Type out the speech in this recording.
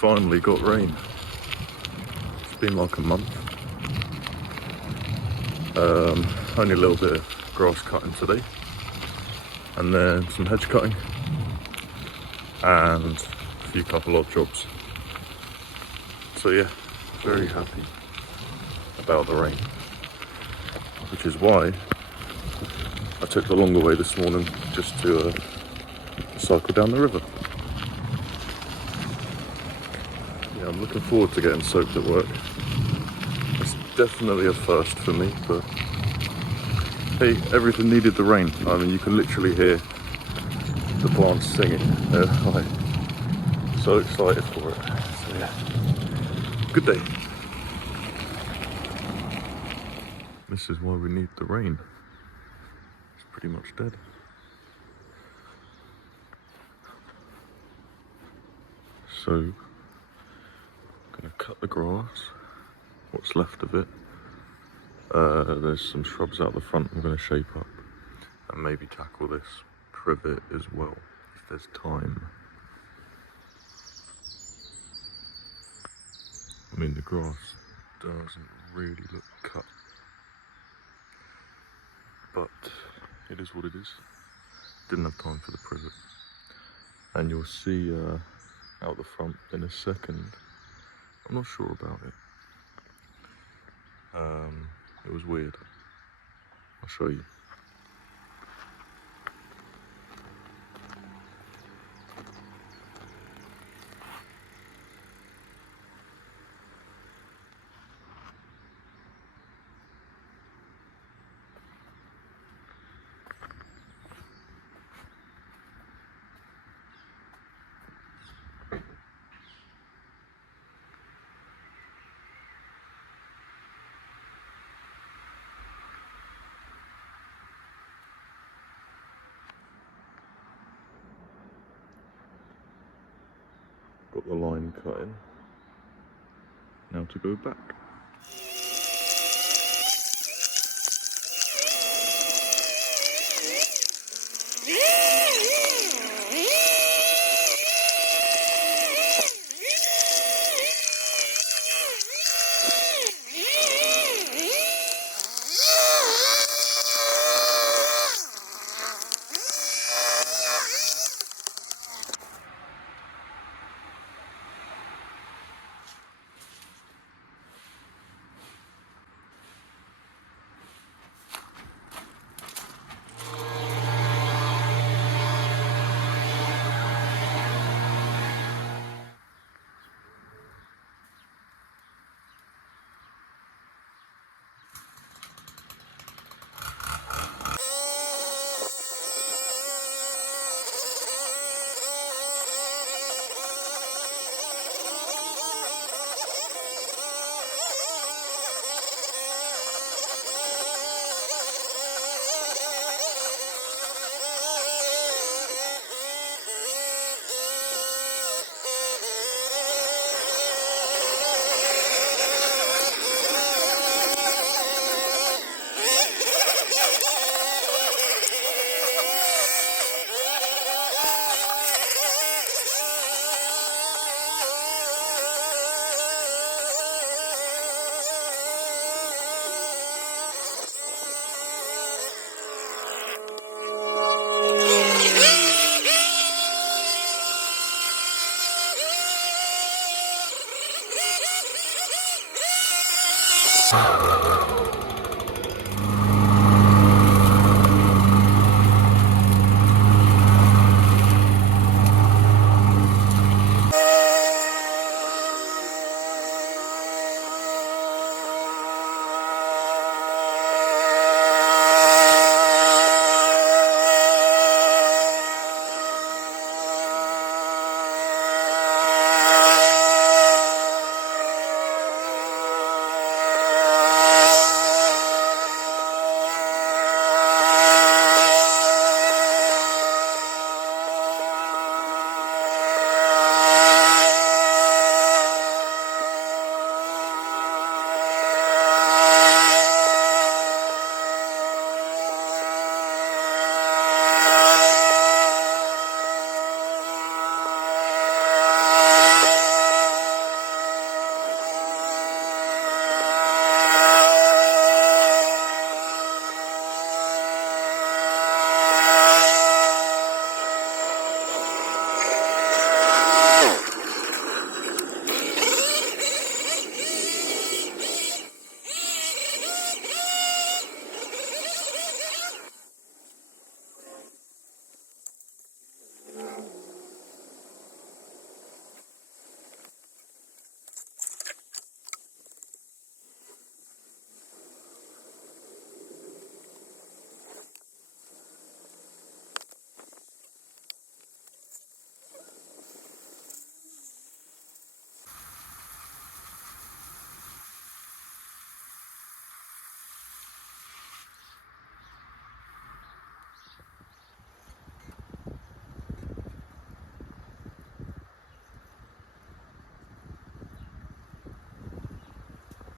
finally got rain. It's been like a month. Only a little bit of grass cutting today, and then some hedge cutting, and a few couple odd jobs. So yeah, very happy about the rain, which is why I took the longer way this morning just to cycle down the river. Yeah, I'm looking forward to getting soaked at work. It's definitely a first for me, but hey, everything needed the rain. I mean, you can literally hear the plants singing. They're like so excited for it. So yeah, good day. This is why we need the rain. It's pretty much dead. So, I'm gonna cut the grass, what's left of it. There's some shrubs out the front I'm gonna shape up, and maybe tackle this privet as well, if there's time. I mean, the grass doesn't really look cut, but it is what it is. Didn't have time for the privet. And you'll see out the front in a second. I'm not sure about it. It was weird. I'll show you. Got the line cut in. Now to go back.